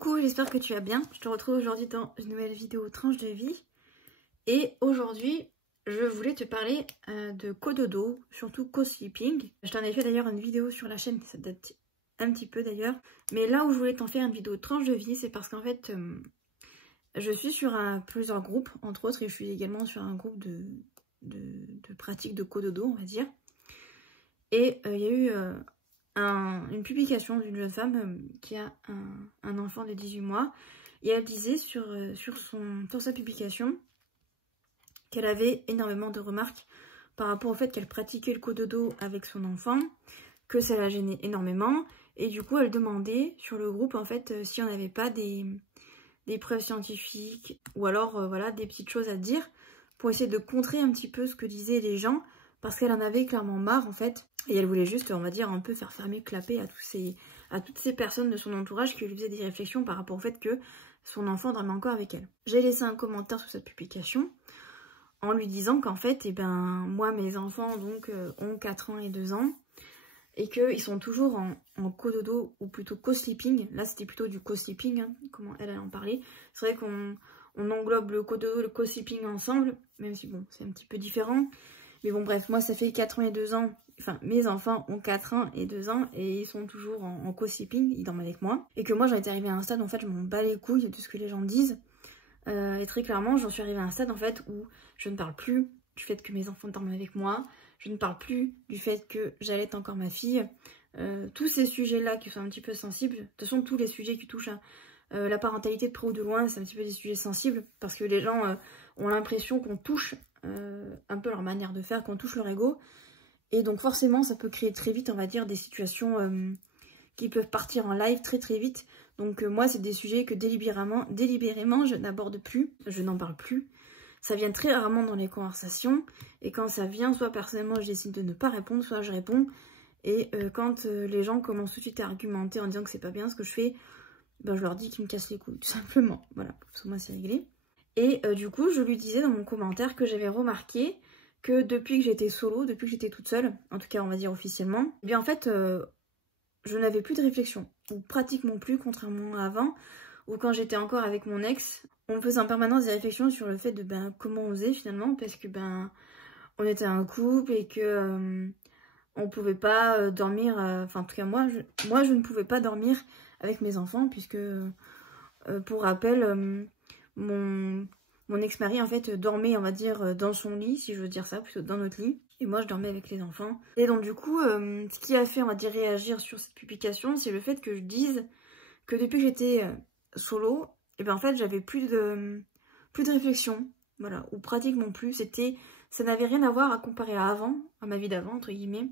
Coucou, j'espère que tu vas bien. Je te retrouve aujourd'hui dans une nouvelle vidéo tranche de vie. Et aujourd'hui, je voulais te parler de cododo, surtout co-sleeping. Je t'en ai fait d'ailleurs une vidéo sur la chaîne, ça date un petit peu d'ailleurs. Mais là où je voulais t'en faire une vidéo tranche de vie, c'est parce qu'en fait, je suis sur plusieurs groupes, entre autres, et je suis également sur un groupe de pratique de cododo, on va dire. Et il y a eu une publication d'une jeune femme qui a un enfant de 18 mois. Et elle disait sur sa publication qu'elle avait énormément de remarques par rapport au fait qu'elle pratiquait le cododo avec son enfant, que ça la gênait énormément. Et du coup, elle demandait sur le groupe, en fait, si on n'avait pas des preuves scientifiques ou alors, voilà, des petites choses à dire pour essayer de contrer un petit peu ce que disaient les gens, parce qu'elle en avait clairement marre, en fait. Et elle voulait juste, on va dire, un peu faire fermer, clapper à toutes ces personnes de son entourage qui lui faisaient des réflexions par rapport au fait que son enfant dormait encore avec elle. J'ai laissé un commentaire sous cette publication en lui disant qu'en fait, eh ben, moi, mes enfants donc ont 4 ans et 2 ans et qu'ils sont toujours en cododo ou plutôt co-sleeping. Là, c'était plutôt du co-sleeping, hein, comment elle en parlait. C'est vrai qu'on englobe le cododo et le co-sleeping ensemble, même si bon, c'est un petit peu différent. Mais bon, bref, moi, ça fait 4 ans et 2 ans. Enfin, mes enfants ont 4 ans et 2 ans et ils sont toujours en co-sleeping, ils dorment avec moi. Et que moi, j'en étais arrivée à un stade, en fait, je m'en bats les couilles de ce que les gens disent. Et très clairement, j'en suis arrivée à un stade, en fait, où je ne parle plus du fait que mes enfants dorment avec moi. Je ne parle plus du fait que j'allaite encore ma fille. Tous ces sujets-là qui sont un petit peu sensibles, de toute façon, tous les sujets qui touchent à la parentalité de près ou de loin, c'est un petit peu des sujets sensibles parce que les gens ont l'impression qu'on touche un peu leur manière de faire, qu'on touche leur ego. Et donc forcément, ça peut créer très vite, on va dire, des situations qui peuvent partir en live très très vite. Donc moi, c'est des sujets que délibérément, je n'aborde plus, je n'en parle plus. Ça vient très rarement dans les conversations. Et quand ça vient, soit personnellement, je décide de ne pas répondre, soit je réponds. Et quand les gens commencent tout de suite à argumenter en disant que c'est pas bien ce que je fais, ben, je leur dis qu'ils me cassent les couilles, tout simplement. Voilà, parce que moi, c'est réglé. Et du coup, je lui disais dans mon commentaire que j'avais remarqué que depuis que j'étais solo, depuis que j'étais toute seule, en tout cas on va dire officiellement, eh bien en fait, je n'avais plus de réflexion, ou pratiquement plus, contrairement à avant, ou quand j'étais encore avec mon ex, on me faisait en permanence des réflexions sur le fait de ben comment on faisait finalement, parce que ben on était un couple et que on pouvait pas dormir, enfin en tout cas moi je ne pouvais pas dormir avec mes enfants, puisque pour rappel, mon ex-mari, en fait, dormait, on va dire, dans son lit, si je veux dire ça, plutôt dans notre lit. Et moi, je dormais avec les enfants. Et donc, du coup, ce qui a fait, on va dire, réagir sur cette publication, c'est le fait que je dise que depuis que j'étais solo, et ben en fait, j'avais plus de réflexion. Voilà, ou pratiquement plus. Ça n'avait rien à voir à comparer à avant, à ma vie d'avant, entre guillemets.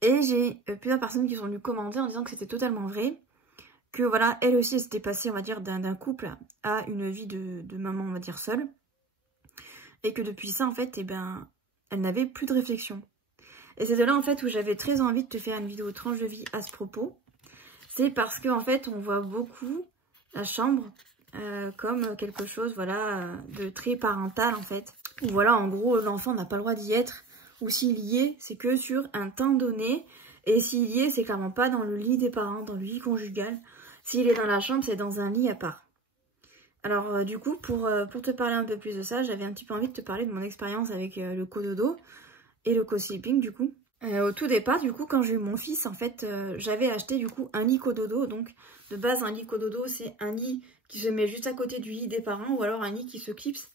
Et j'ai plusieurs personnes qui sont venues commenter en disant que c'était totalement vrai. Que voilà, elle aussi, elle s'était passée, on va dire, d'un couple à une vie de maman, on va dire, seule. Et que depuis ça, en fait, eh ben, elle n'avait plus de réflexion. Et c'est de là, en fait, où j'avais très envie de te faire une vidéo tranche de vie à ce propos. C'est parce qu'en fait, on voit beaucoup la chambre comme quelque chose, voilà, de très parental, en fait. Où voilà, en gros, l'enfant n'a pas le droit d'y être. Ou s'il y est, c'est que sur un temps donné. Et s'il y est, c'est clairement pas dans le lit des parents, dans le lit conjugal. S'il est dans la chambre, c'est dans un lit à part. Alors du coup, pour te parler un peu plus de ça, j'avais un petit peu envie de te parler de mon expérience avec le cododo et le co-sleeping du coup. Au tout départ, du coup, quand j'ai eu mon fils, en fait, j'avais acheté du coup un lit cododo. Donc de base, un lit cododo, c'est un lit qui se met juste à côté du lit des parents ou alors un lit qui se clipse.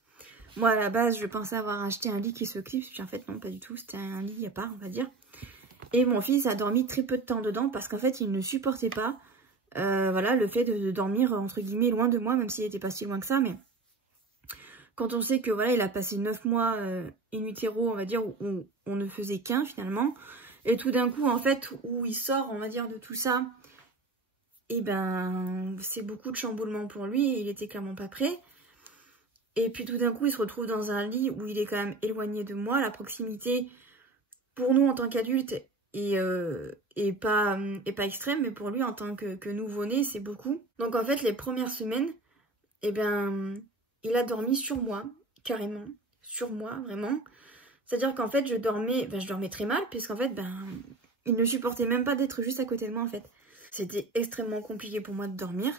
Moi, à la base, je pensais avoir acheté un lit qui se clipse, puis en fait, non, pas du tout. C'était un lit à part, on va dire. Et mon fils a dormi très peu de temps dedans parce qu'en fait, il ne supportait pas voilà, le fait de dormir entre guillemets loin de moi, même s'il n'était pas si loin que ça. Mais quand on sait que voilà, il a passé 9 mois in utero, on va dire, où on ne faisait qu'un finalement, et tout d'un coup en fait où il sort, on va dire, de tout ça, et ben c'est beaucoup de chamboulement pour lui et il était clairement pas prêt. Et puis tout d'un coup il se retrouve dans un lit où il est quand même éloigné de moi. La proximité pour nous en tant qu'adultes et pas extrême, mais pour lui en tant que nouveau-né, c'est beaucoup. Donc en fait, les premières semaines, eh ben, il a dormi sur moi, carrément, sur moi, vraiment. C'est-à-dire qu'en fait, je dormais très mal, puisqu'en fait, ben, il ne supportait même pas d'être juste à côté de moi, en fait. C'était extrêmement compliqué pour moi de dormir.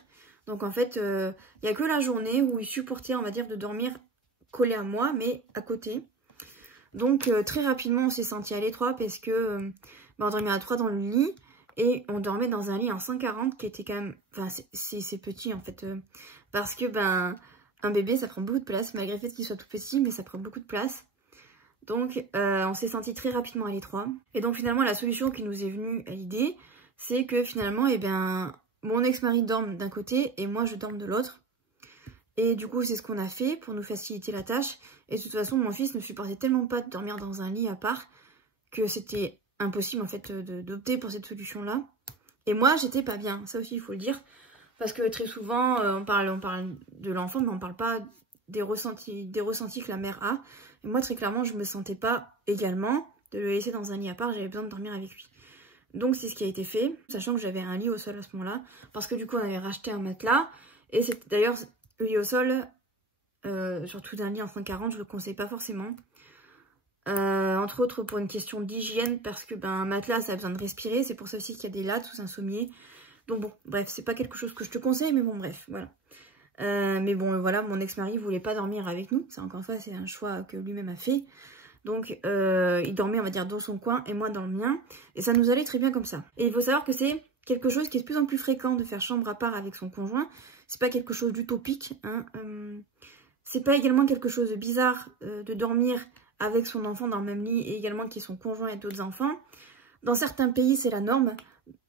Donc en fait, il n'y a que la journée où il supportait, on va dire, de dormir collé à moi, mais à côté. Donc très rapidement, on s'est senti à l'étroit parce que on dormait à 3 dans le lit et on dormait dans un lit en 140 qui était quand même... Enfin, c'est petit en fait. Parce que un bébé, ça prend beaucoup de place, malgré le fait qu'il soit tout petit, mais ça prend beaucoup de place. Donc on s'est senti très rapidement à l'étroit. Et donc finalement, la solution qui nous est venue à l'idée, c'est que finalement, mon ex-mari dorme d'un côté et moi je dorme de l'autre. Et du coup, c'est ce qu'on a fait pour nous faciliter la tâche. Et de toute façon, mon fils ne supportait tellement pas de dormir dans un lit à part que c'était impossible en fait d'opter pour cette solution-là. Et moi, j'étais pas bien, ça aussi il faut le dire. Parce que très souvent, on parle de l'enfant, mais on parle pas des ressentis que la mère a. Et moi, très clairement, je me sentais pas également de le laisser dans un lit à part, j'avais besoin de dormir avec lui. Donc c'est ce qui a été fait, sachant que j'avais un lit au sol à ce moment-là. Parce que du coup, on avait racheté un matelas. Et c'est d'ailleurs... Le lit au sol, surtout d'un lit en 140, je le conseille pas forcément. Entre autres pour une question d'hygiène, parce que un matelas ça a besoin de respirer, c'est pour ça aussi qu'il y a des lattes sous un sommier. Donc bon, bref, c'est pas quelque chose que je te conseille, mais bon, bref, voilà. Mais bon, voilà, mon ex-mari voulait pas dormir avec nous, ça encore une fois, c'est un choix que lui-même a fait. Donc il dormait, on va dire, dans son coin et moi dans le mien, et ça nous allait très bien comme ça. Et il faut savoir que c'est quelque chose qui est de plus en plus fréquent de faire chambre à part avec son conjoint. C'est pas quelque chose d'utopique, hein. C'est pas également quelque chose de bizarre de dormir avec son enfant dans le même lit et également qu'il y ait son conjoint et d'autres enfants. Dans certains pays, c'est la norme.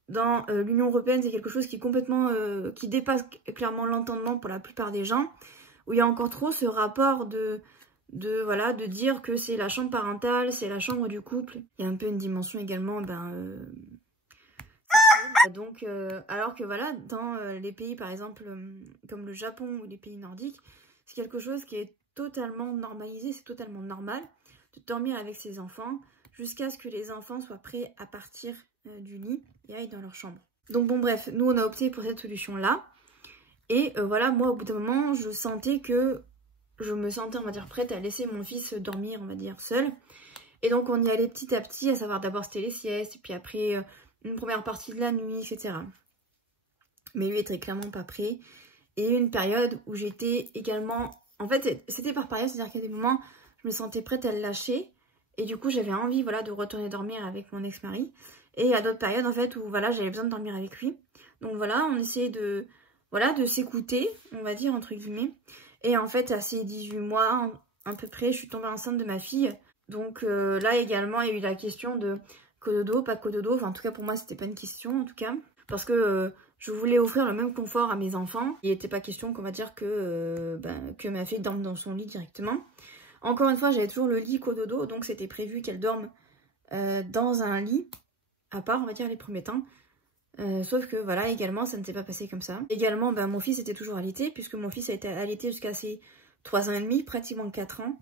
Dans l'Union européenne, c'est quelque chose qui est complètement, qui dépasse clairement l'entendement pour la plupart des gens, où il y a encore trop ce rapport de dire que c'est la chambre parentale, c'est la chambre du couple. Il y a un peu une dimension également, donc, alors que voilà, dans les pays par exemple comme le Japon ou les pays nordiques, c'est quelque chose qui est totalement normalisé, c'est totalement normal de dormir avec ses enfants jusqu'à ce que les enfants soient prêts à partir du lit et aillent dans leur chambre. Donc bon bref, nous on a opté pour cette solution-là. Et voilà, moi au bout d'un moment, je me sentais, on va dire, prête à laisser mon fils dormir, on va dire, seul. Et donc on y allait petit à petit, à savoir d'abord c'était les siestes, et puis après une première partie de la nuit, etc. Mais lui était clairement pas prêt. Et il y a eu une période où j'étais également... En fait, c'était par période, c'est-à-dire qu'il y a des moments, je me sentais prête à le lâcher. Et du coup, j'avais envie, voilà, de retourner dormir avec mon ex-mari. Et il y a d'autres périodes, en fait, où, voilà, j'avais besoin de dormir avec lui. Donc voilà, on essayait de s'écouter, on va dire, entre guillemets. Et en fait, à ces 18 mois, à peu près, je suis tombée enceinte de ma fille. Donc là, également, il y a eu la question de cododo, pas cododo. Enfin, en tout cas, pour moi, c'était pas une question, en tout cas. Parce que... je voulais offrir le même confort à mes enfants. Il n'était pas question qu'on va dire que ma fille dorme dans son lit directement. Encore une fois, j'avais toujours le lit cododo, donc c'était prévu qu'elle dorme dans un lit, à part, on va dire, les premiers temps. Sauf que voilà, également, ça ne s'est pas passé comme ça. Également, mon fils était toujours allaité, puisque mon fils a été allaité jusqu'à ses 3 ans et demi, pratiquement 4 ans.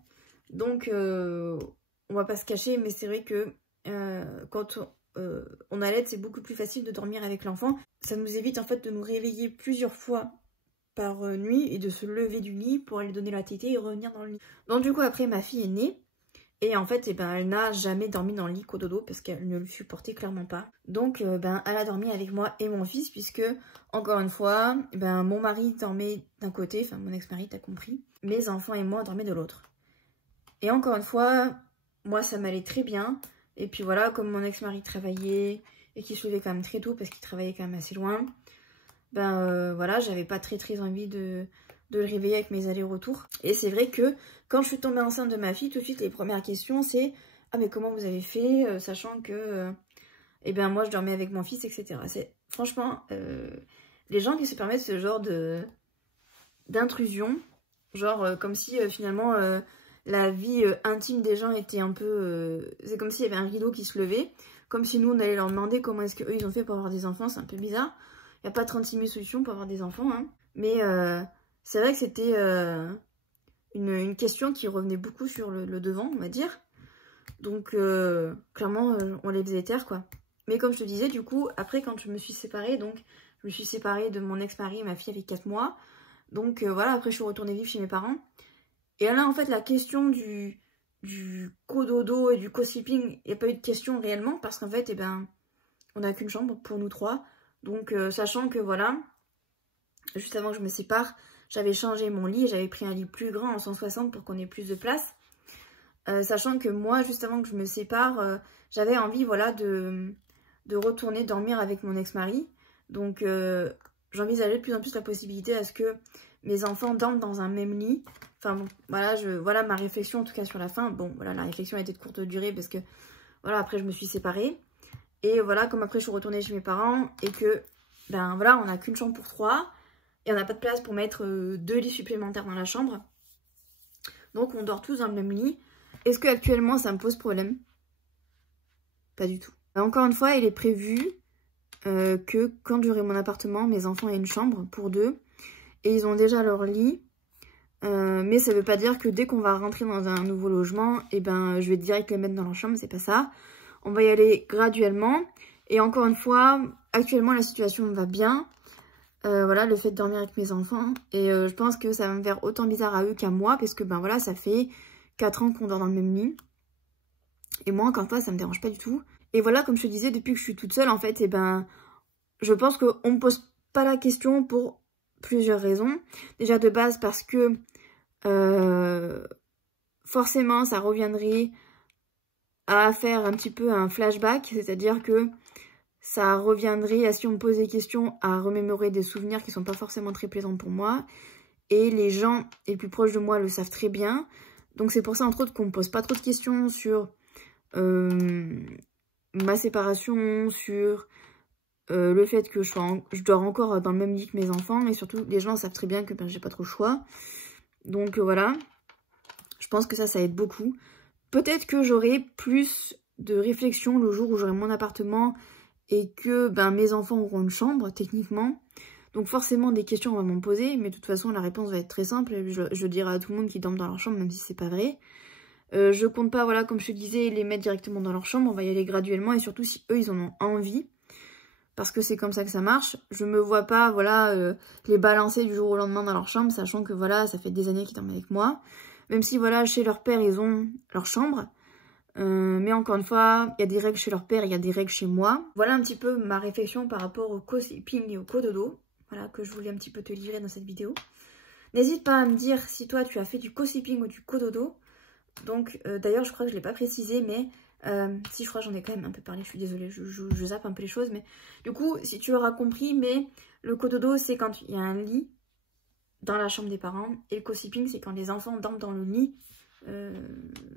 Donc, on va pas se cacher, mais c'est vrai que quand on allaite, c'est beaucoup plus facile de dormir avec l'enfant. Ça nous évite en fait de nous réveiller plusieurs fois par nuit et de se lever du lit pour aller donner la tétée et revenir dans le lit. Donc du coup après ma fille est née et en fait elle n'a jamais dormi dans le lit cododo parce qu'elle ne le supportait clairement pas. Donc elle a dormi avec moi et mon fils puisque encore une fois mon mari dormait d'un côté, enfin mon ex-mari t'as compris, mes enfants et moi dormaient de l'autre. Et encore une fois moi ça m'allait très bien. Et puis voilà, comme mon ex-mari travaillait et qu'il se levait quand même très tôt parce qu'il travaillait quand même assez loin, voilà, j'avais pas très envie de le réveiller avec mes allers-retours. Et c'est vrai que quand je suis tombée enceinte de ma fille, tout de suite les premières questions c'est « Ah mais comment vous avez fait sachant que moi je dormais avec mon fils, etc. » Franchement, les gens qui se permettent ce genre d'intrusion, genre comme si finalement... la vie intime des gens était un peu... c'est comme s'il y avait un rideau qui se levait. Comme si nous, on allait leur demander comment est-ce qu'eux, ils ont fait pour avoir des enfants. C'est un peu bizarre. Il n'y a pas 36 000 solutions pour avoir des enfants. Hein. Mais c'est vrai que c'était une question qui revenait beaucoup sur le devant, on va dire. Donc, clairement, on les faisait taire, quoi. Mais comme je te disais, du coup, après, quand je me suis séparée, donc, je me suis séparée de mon ex-mari et ma fille avait 4 mois. Donc, voilà, après, je suis retournée vivre chez mes parents. Et là, en fait, la question du cododo et du co-sleeping, il n'y a pas eu de question réellement parce qu'en fait, on n'a qu'une chambre pour nous 3. Donc, sachant que voilà, juste avant que je me sépare, j'avais changé mon lit, j'avais pris un lit plus grand en 160 pour qu'on ait plus de place. Sachant que moi, juste avant que je me sépare, j'avais envie, voilà, de retourner dormir avec mon ex-mari. Donc, j'envisageais de plus en plus la possibilité à ce que mes enfants dorment dans un même lit. Enfin, bon, voilà ma réflexion, en tout cas sur la fin. Bon, voilà, la réflexion a été de courte durée parce que, voilà, après, je me suis séparée. Et voilà, comme après, je suis retournée chez mes parents et que, ben voilà, on n'a qu'une chambre pour 3 et on n'a pas de place pour mettre 2 lits supplémentaires dans la chambre. Donc, on dort tous dans le même lit. Est-ce que actuellement ça me pose problème? Pas du tout. Encore une fois, il est prévu que quand j'aurai mon appartement, mes enfants aient une chambre pour 2. Et ils ont déjà leur lit. Mais ça veut pas dire que dès qu'on va rentrer dans un nouveau logement, et ben, je vais direct les mettre dans leur chambre, c'est pas ça. On va y aller graduellement. Et encore une fois, actuellement la situation va bien. Voilà, le fait de dormir avec mes enfants. Et je pense que ça va me faire autant bizarre à eux qu'à moi. Parce que ben voilà, ça fait 4 ans qu'on dort dans le même lit. Et moi, encore une fois, ça me dérange pas du tout. Et voilà, comme je te disais, depuis que je suis toute seule, en fait, et ben, je pense qu'on me pose pas la question pour plusieurs raisons. Déjà de base parce que forcément, ça reviendrait à faire un petit peu un flashback. C'est-à-dire que ça reviendrait à, si on me pose des questions, à remémorer des souvenirs qui sont pas forcément très plaisants pour moi. Et les gens les plus proches de moi le savent très bien. Donc c'est pour ça, entre autres, qu'on me pose pas trop de questions sur ma séparation, sur le fait que je dors encore dans le même lit que mes enfants. Mais surtout, les gens savent très bien que ben, j'ai pas trop le choix. Donc voilà, je pense que ça aide beaucoup. Peut-être que j'aurai plus de réflexion le jour où j'aurai mon appartement et que ben, mes enfants auront une chambre, techniquement. Donc forcément, des questions on va m'en poser, mais de toute façon, la réponse va être très simple. Je dirai à tout le monde qu'ils dorment dans leur chambre, même si c'est pas vrai. Je compte pas, voilà, comme je te disais, les mettre directement dans leur chambre. On va y aller graduellement, et surtout si eux, ils en ont envie. Parce que c'est comme ça que ça marche. Je me vois pas, voilà, les balancer du jour au lendemain dans leur chambre, sachant que, voilà, ça fait des années qu'ils dorment avec moi. Même si, voilà, chez leur père, ils ont leur chambre. Mais encore une fois, il y a des règles chez leur père, il y a des règles chez moi. Voilà un petit peu ma réflexion par rapport au co-sleeping et au cododo. Voilà, que je voulais un petit peu te livrer dans cette vidéo. N'hésite pas à me dire si toi, tu as fait du co-sleeping ou du cododo. Donc, d'ailleurs, je crois que je ne l'ai pas précisé, mais... si, je crois que j'en ai quand même un peu parlé, je suis désolée, je zappe un peu les choses, mais du coup, si tu l'auras compris, mais le cododo, c'est quand il y a un lit dans la chambre des parents, et le co-sleeping, c'est quand les enfants dorment dans le lit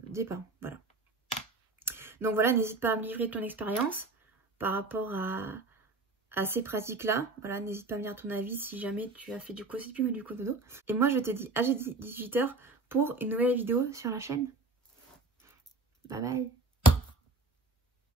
des parents, voilà. Donc voilà, n'hésite pas à me livrer ton expérience par rapport à ces pratiques-là. Voilà, n'hésite pas à me dire ton avis si jamais tu as fait du co-sleeping ou du cododo. Et moi, je te dis à jeudi 18 h pour une nouvelle vidéo sur la chaîne. Bye bye.